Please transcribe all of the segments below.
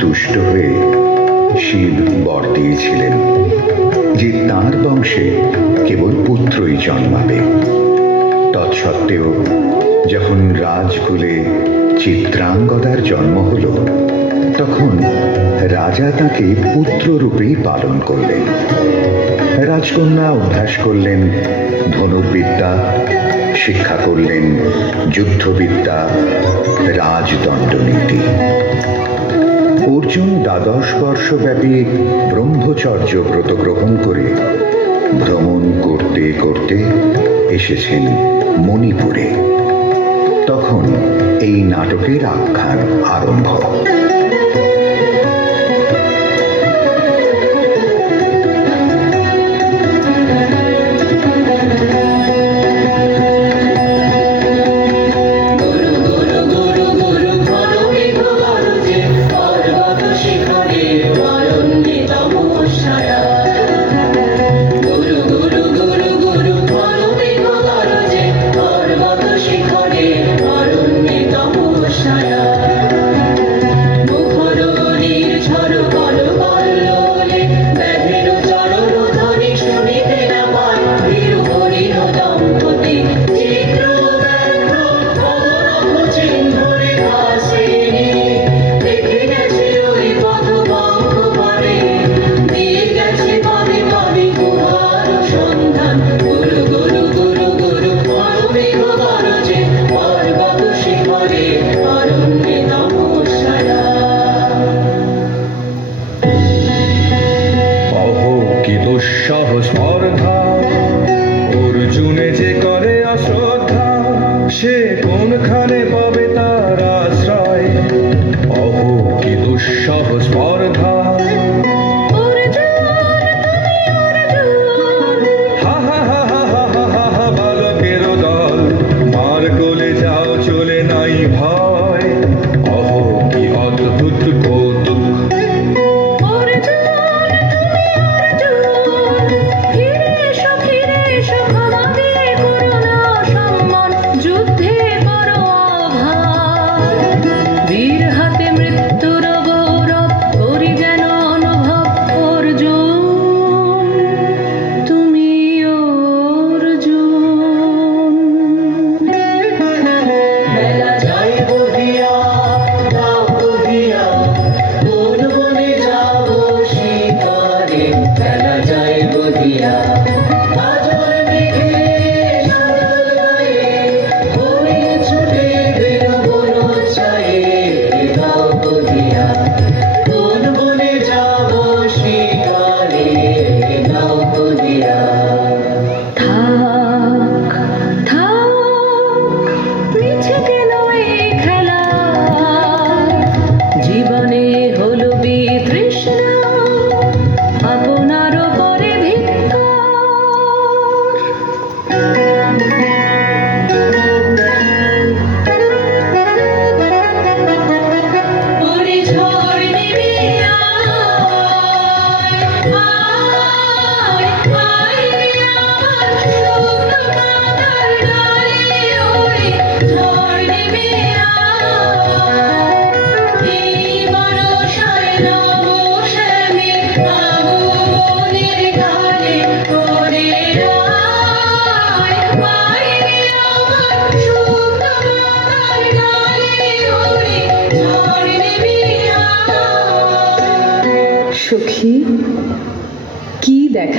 তুষ্ট হয়ে শিব বর দিয়েছিলেন যে তাঁর বংশে কেবল পুত্রই জন্মাবে। তৎসত্ত্বেও যখন রাজকুলে চিত্রাঙ্গদার জন্ম হল, তখন রাজা তাকে পুত্ররূপেই পালন করলেন। রাজকন্যা অভ্যাস করলেন ধনুর্বিদ্যা, শিক্ষা করলেন যুদ্ধবিদ্যা, রাজদণ্ডনীতি। অর্জুন 12 বর্ষব্যাপী ব্রহ্মচর্য ব্রত গ্রহণ করে ভ্রমণ করতে করতে এসেছেন মণিপুরে। তখন এই নাটকের আখ্যান আরম্ভ।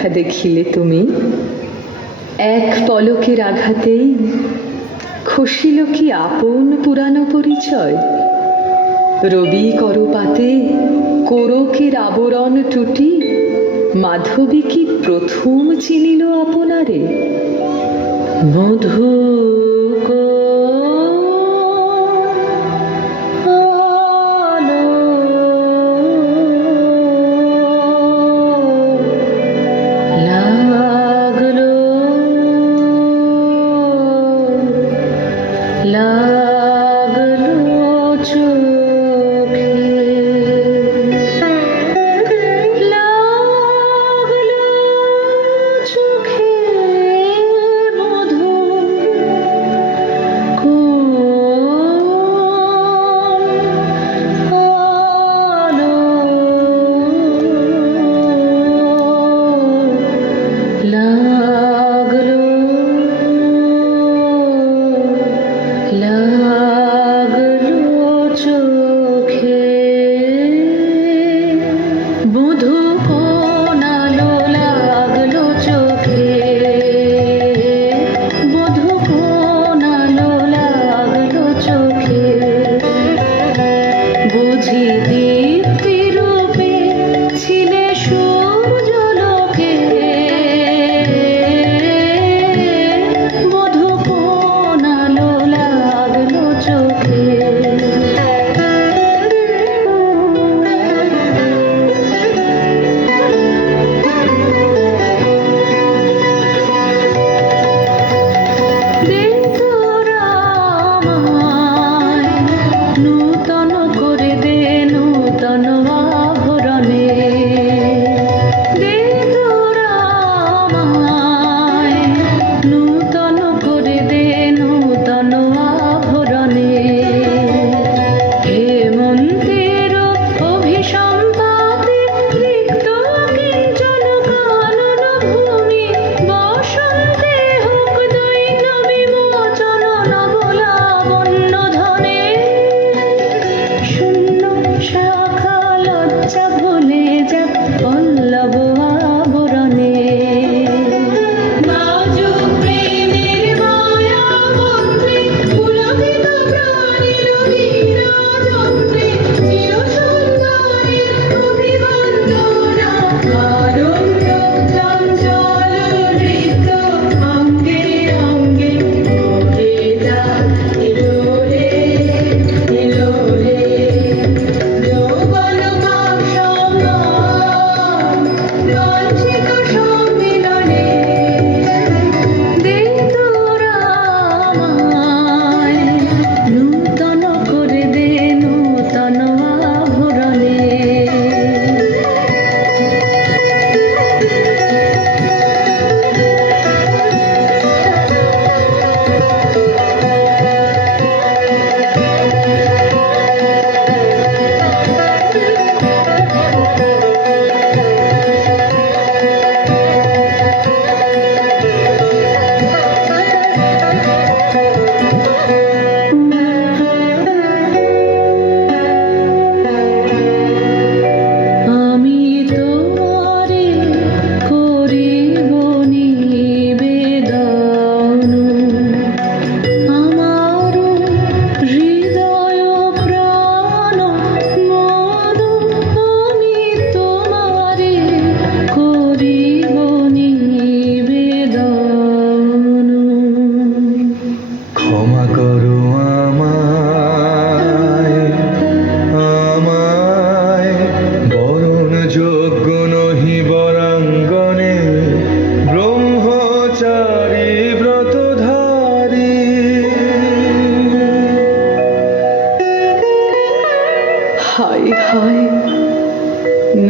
দেখা দেখিলে তুমি, এক পলকের আঘাতেই খসিল কি আপন পুরানো পরিচয়। রবি করপাতে কোরকের আবরণ টুটি, মাধবী কি প্রথম চিনিল আপনারে। মধু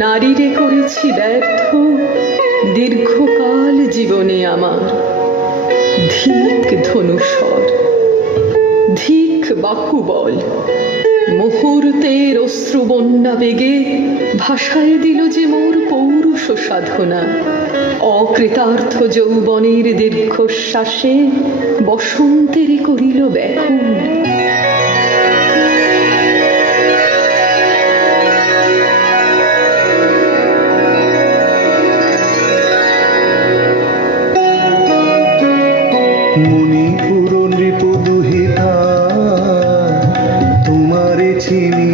নারীরে করেছি ব্যর্থ দীর্ঘকাল জীবনে আমার। ধিক ধনুষর, ধিক বাকুবল, মুহূর্তের অশ্রুবন্যা বেগে ভাসায় দিল যে মোর পৌরুষ সাধনা। অকৃতার্থ যৌবনের দীর্ঘশ্বাসে বসন্তের করিল ব্যাকুল। মণিপুর নৃপু দুহিতা তোমারে চিনি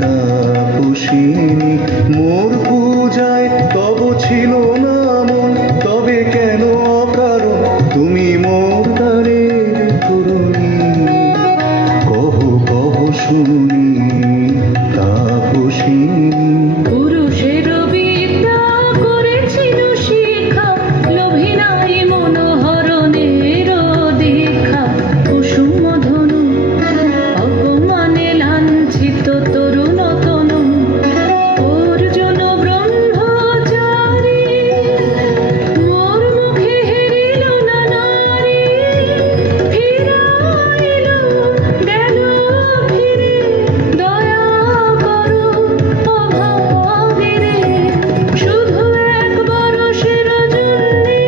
তাপসিনী মোর পূজায় তব ছিল না মন তবে কেন অকারণ তুমি মোর দ্বারের তরুণী কহ কহ শুনি তাপসিনী পুরুষের বিদ্যা করেছিল শিক্ষা লোভী নাই মনোহরণের দীক্ষা কুসুম ধনু অপমানে লাঞ্ছিত তরুণ তনু অর্জুন ব্রহ্মচারী মোর মুখে হেরিল না নারী ফিরাইল গেল ফিরে দয়া করো অভাগীরে শুধু এক বরষের জন্যে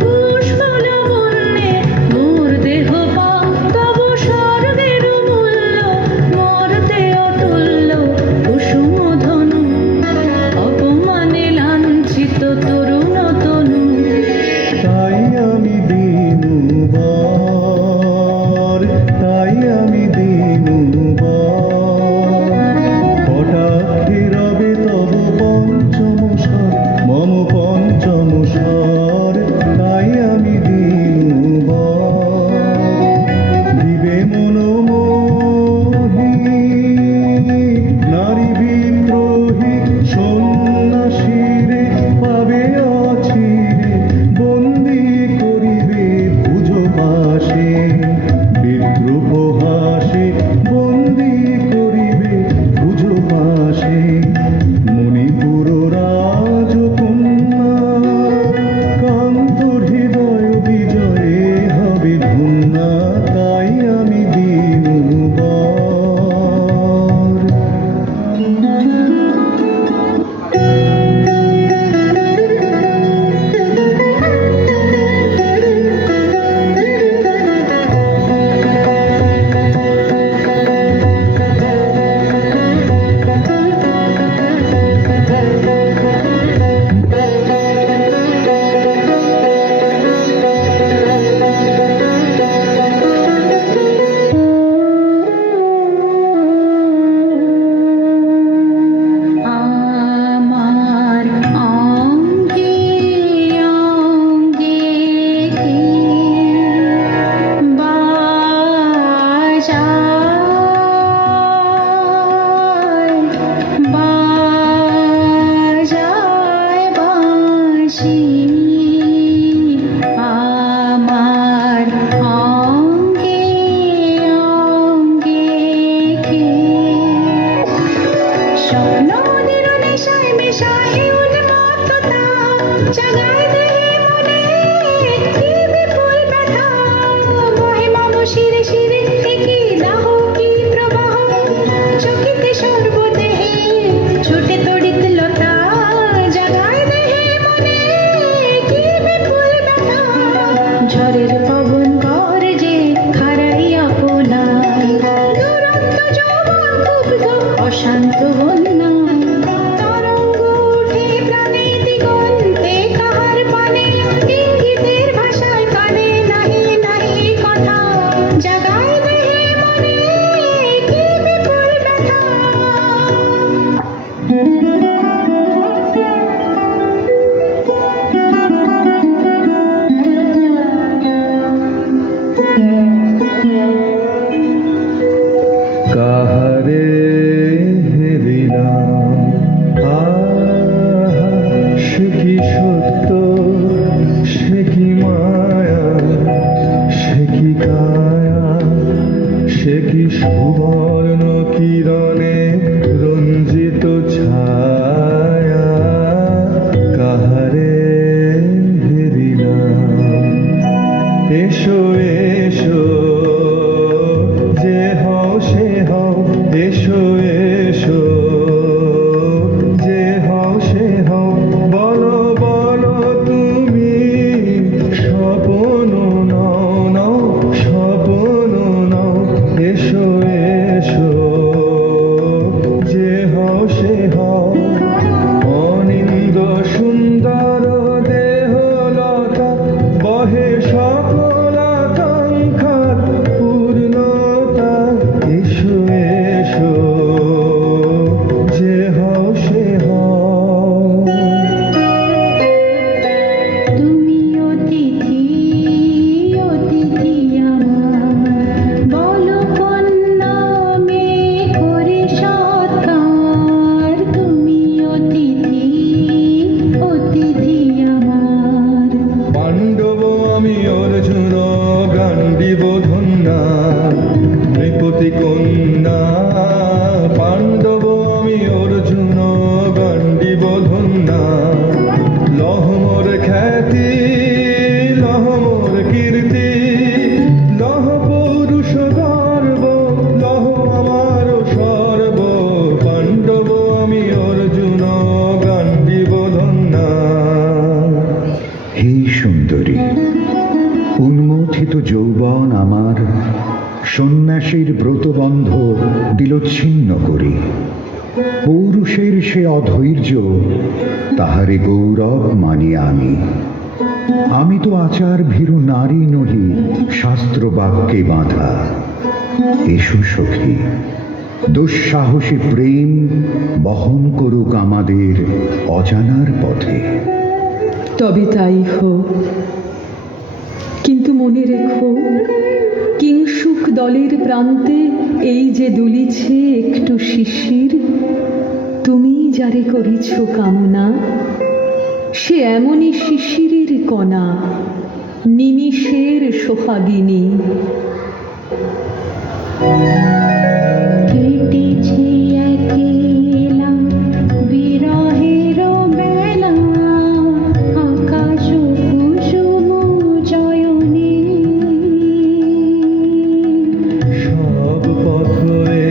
পুষ্প লাবণ্যে মোর দেহ পাও তব স্বর্গের মূল্য মরতে অতুল্য কুসুম ধনু অপমানে লাঞ্ছিত তরুণ তনু তাই আমি দিনুবার তাই আমি দিনুবার কটাক্ষে রবে তব পঞ্চম স্বর মম পঞ্চম স্বর তাই আমি দিনুবার দিবে মনোমোহী নারী বিদ্রোহী সন্ন্যাসীরে পাবে অচিরে বন্দি করিবে ভুজ পাশে বিদ্রোহ হাসে বন্দি করিবে ভুজ পাশে মণিপুর রাজকন্যা কান্ত হৃদয় বিজয়ে হবে ধন্যা তাই আমি দিনুবার আমার অঙ্গে অঙ্গে বাজায় বাঁশি আমার অঙ্গে অঙ্গে স্বপ্ন নিরনেশায় মেশায় উন্মত্ততা জাগায় দেহে মনে কি বিপুল ব্যথা বহে মম শিরে শিরে কি দাহ কি প্রবাহ চকিতে সর্বদেহে ছুটে তড়িৎ লতা জাগায় দেহে মনে কি বিপুল ব্যথা ঝড়ের পবন কর যে খারাই আপনায় দুরন্ত যৌবন ক্ষুব্ধ অশান্ত বন্যা তরঙ্গ উঠে প্রাণে দিগন্তে কাহার পানে ইঙ্গিতের ভাষায় কানে নাহি নাহি কথা জাগায় দেহে মনে কি বিপুল ব্যথা কাহারে হেরিলাম আহা সে কি সত্য সে কি মায়া সে কি কায়া সে কি সুবর্ণ কিরণে রঞ্জিত ছায়া কাহারে হেরিলাম এসো এসো যে হও সে হও এসো এসো যে হও সে হও বলো বলো তুমি স্বপ্ন নাও নাও স্বপ্ন নাও এসো এসো যে হও সে হও অনিন্দ সুন্দর দেহ লতা বহে হে সকল আকাঙ্ক্ষার পূর্ণতা, এসো এসো যে হও সে হও। তুমি অতিথি অতিথি আমার, বলো কোন নামে করে সৎকার। তুমি অতিথি অতিথি আমার। পাণ্ডব আমি অর্জুন গান্ডীব ধন্যা, নৃপতি কন্যা। পাণ্ডব আমি অর্জুন গান্ডীব ধন্যা, লহ মোর খ্যাতি লহ মোর কীর্তি, লহ পৌরুষ গর্ব, লহ আমার সর্ব। পাণ্ডব আমি অর্জুন গান্ডীব ধন্যা। হে সুন্দরী, উন্মথিত যৌবন আমার সন্ন্যাসীর ব্রতবন্ধ দিল ছিন্ন করি। পৌরুষের সে অধৈর্য, তাহারে গৌরব মানি আমি। আমি তো আচার ভীরু নারী নহি, শাস্ত্র বাক্যে বাঁধা। এসো সখী, দুঃসাহসী প্রেম বহন করুক আমাদের অজানার পথে। তবে তাই হোক, কিন্তু মনে রেখো, কিংসুক দলের প্রান্তে এই যে দুলিছে একটু শিশির, তুমি যারে করিছ কামনা, সে এমনই শিশিরের কণা, নিমিষের সোহাগিনী। কেটেছে একেলা বিরহের বেলা, আকাশ কুসুম চয়নে। সব পথ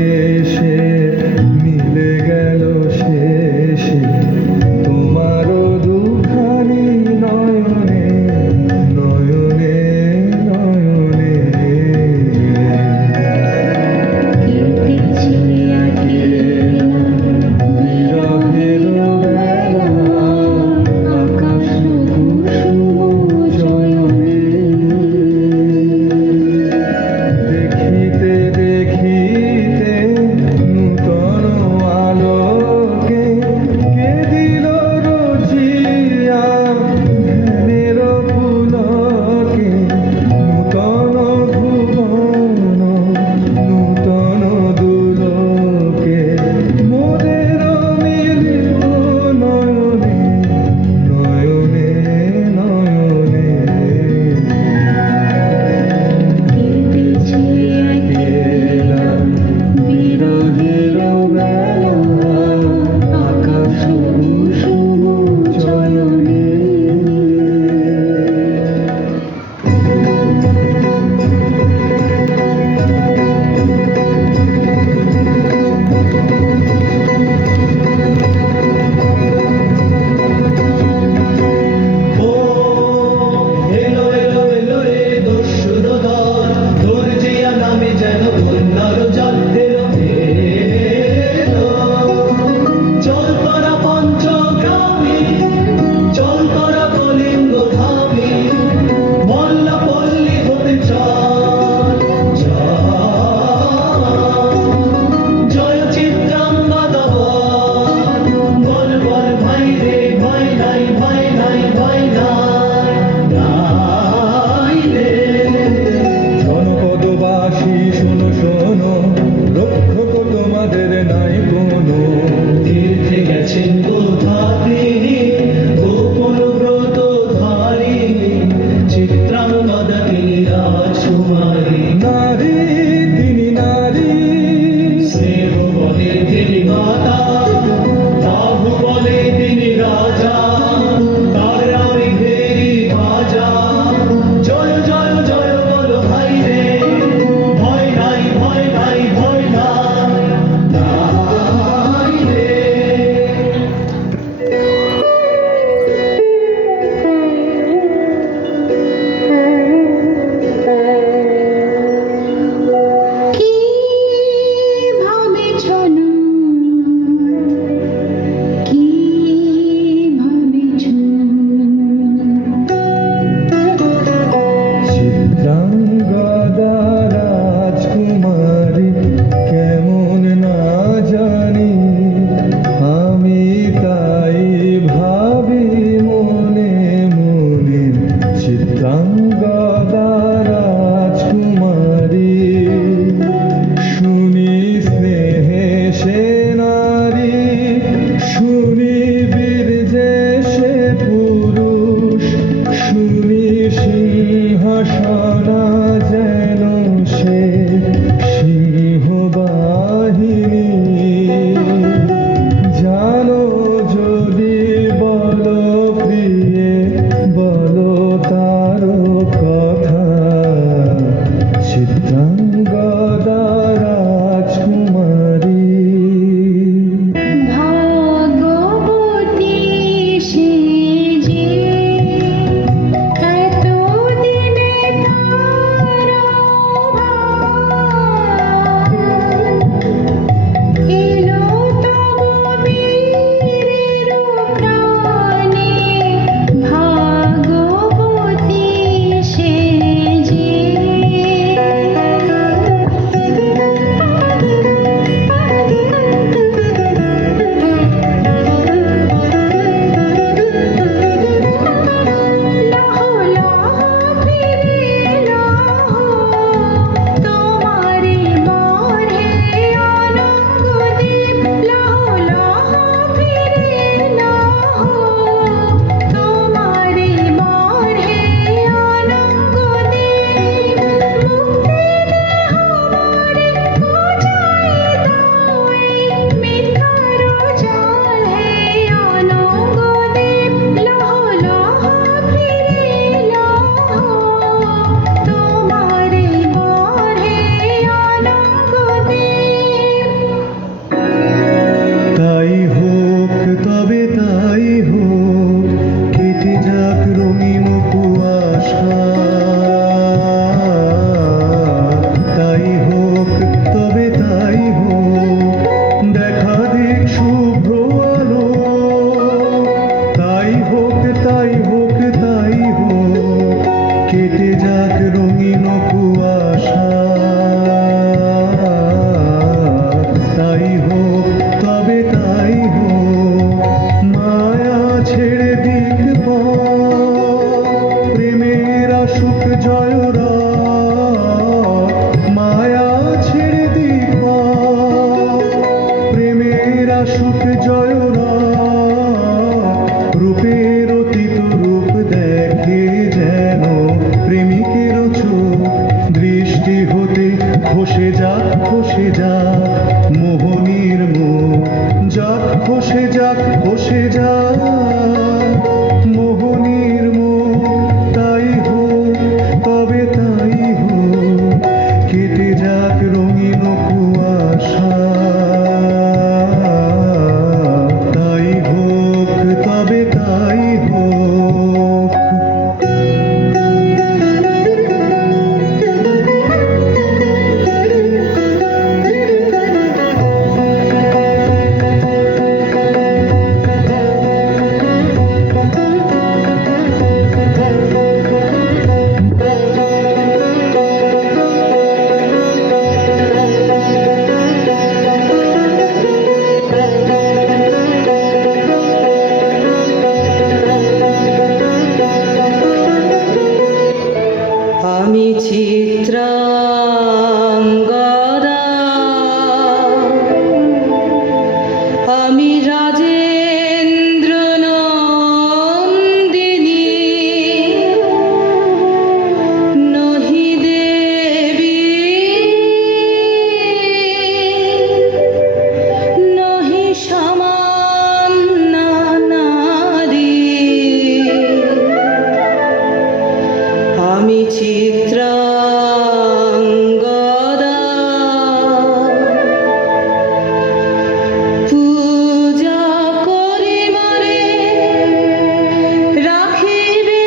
এসে মিলে গেল শেষে তোমার দুখানি নয়নে নয়নে নয়নে। কেটেছে একেলা বিরহের বেলা, আকাশ কুসুম চয়নে। দেখিতে দেখিতে নূতন আলোকে কে দিল রচিয়া ধ্যানের পুলকে। নূতন ভুবন নূতন দুলোকে, মোদের মিলিত নয়নে নয়নে নয়নে। কেটেছে একেলা বিরহের বেলা, আকাশ কুসুম চয়নে। ও এলো এলো এলো রে দস্যুর দল, দর্জিয়া নামে যেন বন্যার জল। এলো এলো, চল তোরা পঞ্চগ্রামী, চল তোরা কলিঙ্গ ধামী, মল্ল পল্লী হতে চল চল। জয় চিত্রাঙ্গদা বল বল ভাই রে, ভাই নাই ভাই নাই ভাই নাই নাই রে। জনপদবাসী শোনো শোনো, রক্ষক তোমাদের নাই কোনো। তীর্থে গেছেন গোধাত্রী, গোপন ব্রত ধারিণী, চিত্রাঙ্গদা তিনি রাজকুমারী। নারী তিনি নারী, স্নেহ বলে তিনি মাতা, বাহু বলে তিনি রাজা, তার আমি ঘেরি বাজা। জয় জয় জয় বল ভাই রে, ভয় নাই ভয় নাই ভয় নাই নাই রে। যাক রঙিন কুয়াশা, তাই হোক তবে তাই হোক, মায়া ছেড়ে দিক প্রেমের আসুক জয়রাত, মায়া ছেড়ে দিক প্রেমের আসুক জয়রাত, রূপের অতীত রূপ দেখে যেন প্রেমিকের চোখ, দৃষ্টি হতে খসে যাক মোহনীর মুখ, যাক খসে যাক মোহনীর মুখ, তাই হোক তবে তাই হোক, কেটে যাক রঙিন কুয়াশা, তাই হোক তবে তাই হোক। আমি চিত্রাঙ্গদা, আমি রাজেন্দ্র নন্দিনী, নহি দেবী নহি সামান্য নারী, আমি চিত্রাঙ্গদা, পূজা করি মরে রাখিবে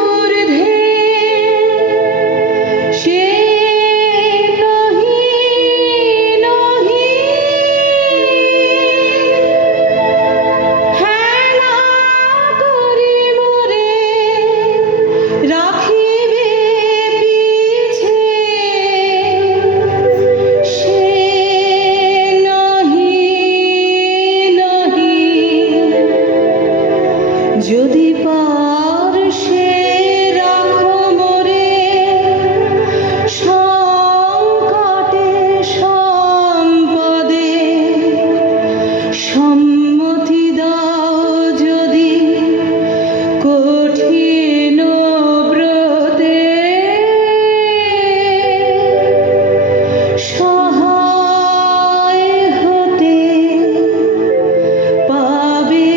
ঊর্ধ্বে, সে নহি হেলা করি মরে রাখিবে পিছে, সে নহি যদি পারশে রাখো মোরে সংকটে সম্পদে, সম্মতি দাও যদি কঠিন ব্রতে, সহায় হতে পাবে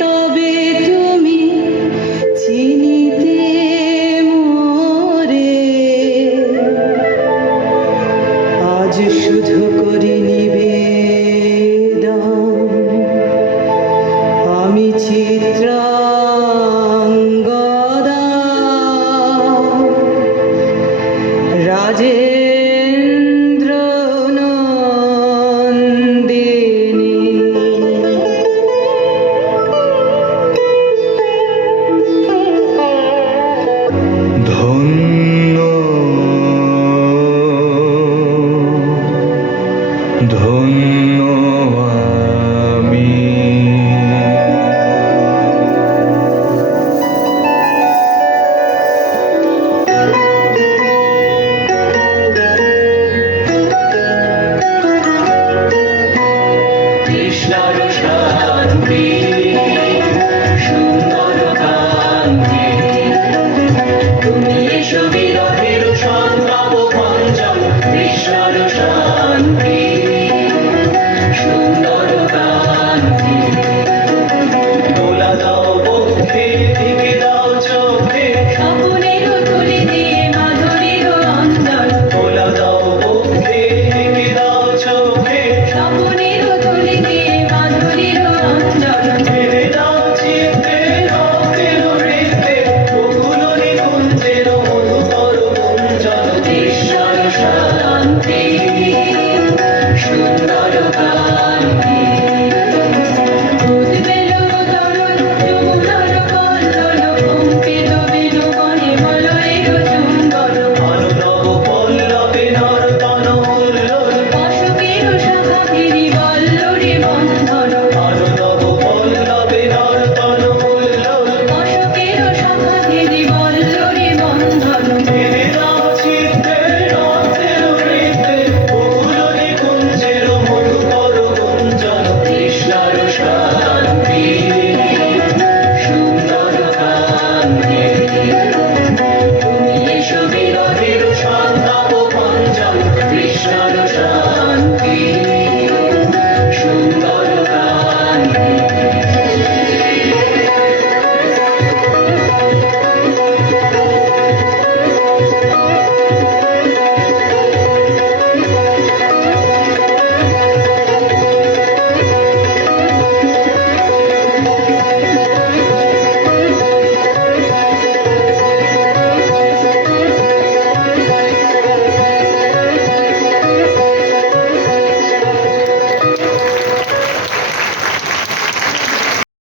তবে তুমি চিনিতে মোরে, আজ শুধু করি নিবেদন, আমি চিত্রাঙ্গদা, রাজে